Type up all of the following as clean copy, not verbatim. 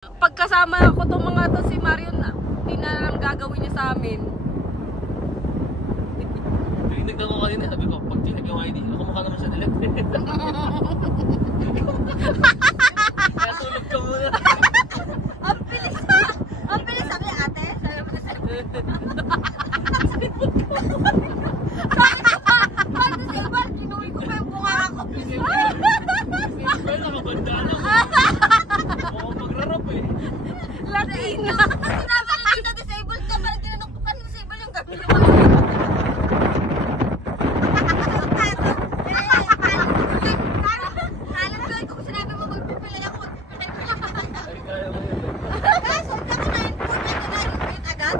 Pagkasama ko itong mga to si Marion, hindi na lang gagawin niya sa amin. Tinignan ko kanina, sabi ko, pag tinag yung ID, ako mukha naman siya nilat. Kaya tulog ka muna. Ang bilis! Ang bilis! Sabi niya, ate, sabi ko sa paano si Ibar? Kinuwi ko pa yung bunga ako. Pero nakabanda lang. Mukhang magrarap eh. Latina! Sinabi ko kita disabled ka, parang tinanong ko ka disabled yung gabi naman. Alam ko, kung sinabi mo magpipilay ako, magpipilay ko lang. Kaso, hindi ako na-input agad.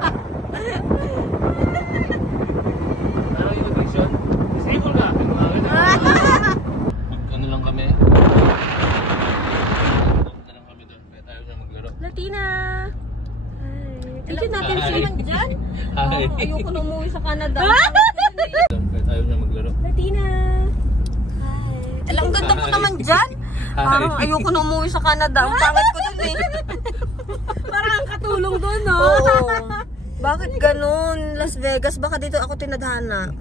Ano yung location? Disable ka. Ano lang kami. Punta lang kami doon. Kaya tayo na maglaro. Latina! Ito natin siya dyan. Hi. Ayoko na umuwi sa Canada. Kaya tayo na maglaro. Latina! Hi! Alam, ganda ko naman dyan. Parang ayoko na umuwi sa Canada. Ang pangit ko dun eh. Parang ang katulong dun, no? Oo. Bakit ganun? Las Vegas, baka dito ako tinadhana.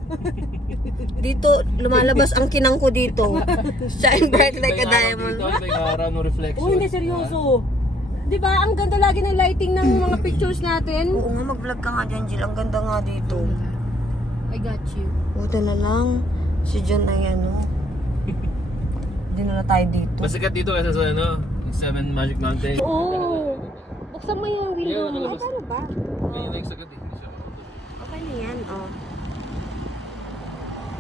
Dito, lumalabas ang kinang ko dito. Shine bright like a diamond. May araw no reflection. Oh, hindi seryoso. Diba, ang ganda lagi ng lighting ng mga pictures natin. Oo nga, mag-vlog ka nga dyan, Jill. Ang ganda nga dito. I got you. Buta na lang. Si John na yan, no? Hindi na tayo dito. Masikat dito kasi sa ano, 7 Magic Mountain. Oo. Buksan mo yung window mo. Ay, paano ba? Ganyan na yung sagat eh. Okay na yan, oh.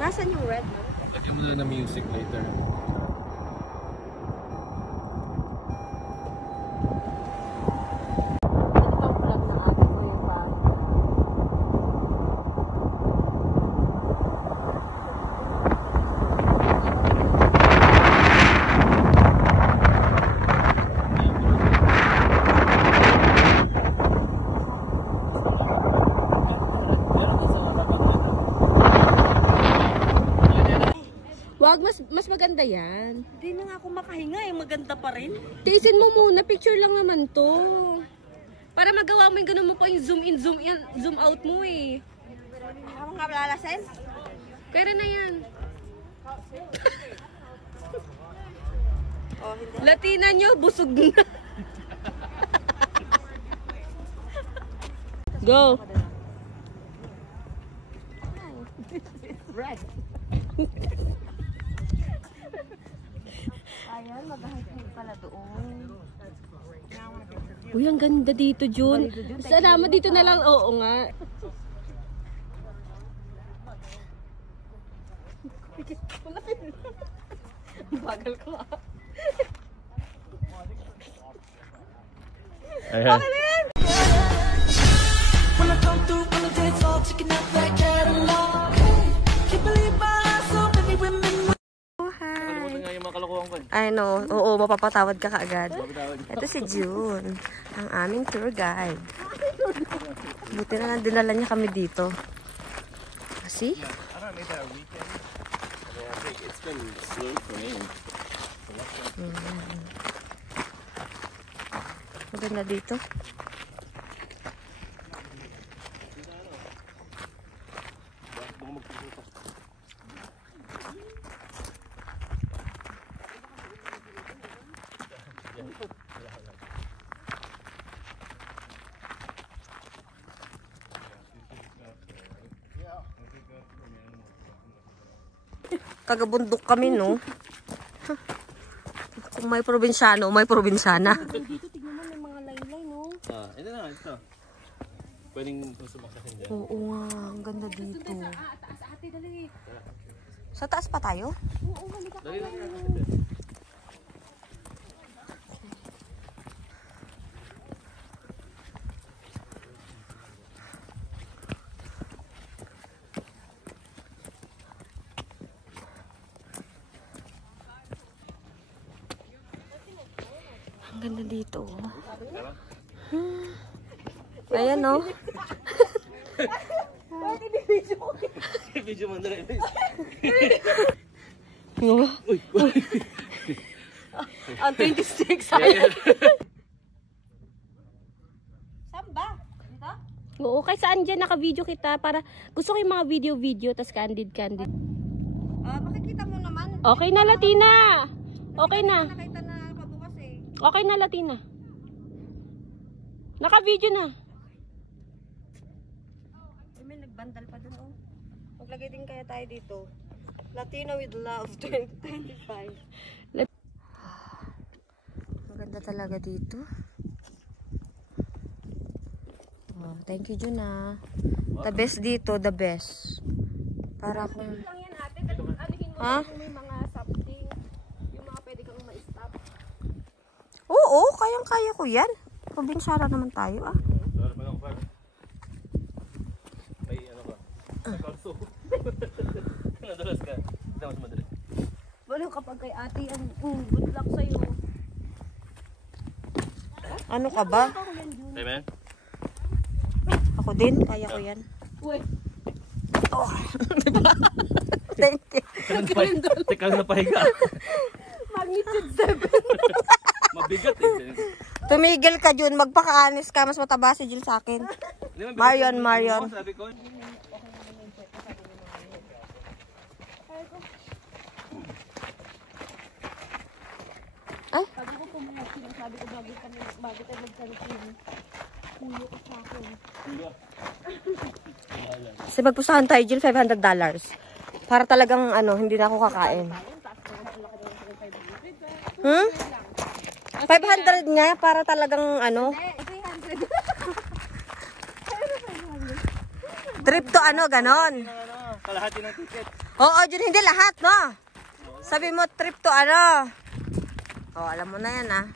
Nasaan yung red, no? Lagyan mo na ng music later. Wag, mas maganda yan. Hindi na nga ako makahinga eh, maganda pa rin. Tiisin mo muna, picture lang naman to. Para magawa mo yung ganun mo pa yung zoom in, zoom out mo eh. Ako nga lalasin? Kaya na yan. Oh, hindi. Latina nyo, busog na. Go. Red. Ayan, mag-hike pala doon. Uy, ang ganda dito, Jun. Salamat dito na lang. Oo nga. Bagal ko ah. Ayan. Nakalimutan nga yung mga kalokohan ko. I know. Oo, mapapatawad ka kaagad. Ito si June, ang aming tour guide. Buti na lang dinala niya kami dito. See? It's been slow for me. Maganda dito. Tagabundok kami, no? Kung may probinsyano, may probinsyana. Dito, tignan mo, may mga laylay, no? Ito na, ito. Pwedeng sumaksakin dyan. Oo nga, ang ganda dito. Taas, ate, dali. Sa taas pa tayo? Oo, halika ka. Dali lang. Ang ganda dito. Ayan, no? Video mo na rin. Ang 26. Oo, kay saan dyan naka-video kita para gusto ko yung mga video-video tas candid. Makikita mo naman. Okay na, Latina. Okay na. Nakita na pabukas eh. Okay na, Latina. Naka-video na. Ay, may nagbandal pa dun, oh. Maglagay din kaya tayo dito. Latino with Love 2025. Maganda talaga dito. Oh, thank you, Juna. The best dito, the best. Para kung... Lang yan ate, anuhin mo Ha? kung may mga something, yung mga pwede kang ma-stop. Oo, kayang-kaya ko yan. Probinsyara naman tayo, ah. Wala pa lang ako, par. May ano ka? Kalso. Nadulas ka. Hindi mas madali. Wala kapag kay ate, good luck sa'yo. Ano ka ba? Hey, man. Ako din, kaya ko yan. Uy, Oh. Thank you. Teka na pahiga. magnitude 7. Mabigat eh. Tumigil ka, Jun. Magpakaanis ka. Mas mataba si Jill sa akin. Marion. Sabi ko. Sabi ko pumunod, sinasabi ko bago tayo nagkaroon. Puyo ko sa akin. Kasi magpusahan tayo, Jill, $500. Para talagang, hindi na ako kakain. Hmm? 500 nga, para talagang, trip to ganon. Kalahati ng ticket. Oo, Jun, hindi lahat, no? Sabi mo, trip to Oh, alam mo na yan, ah.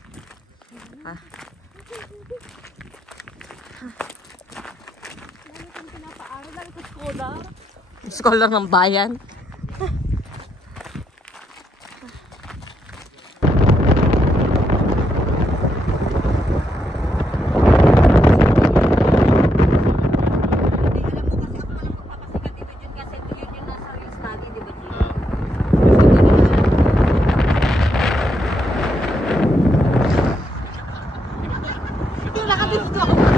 Scholar ng bayan. Nakadito ako.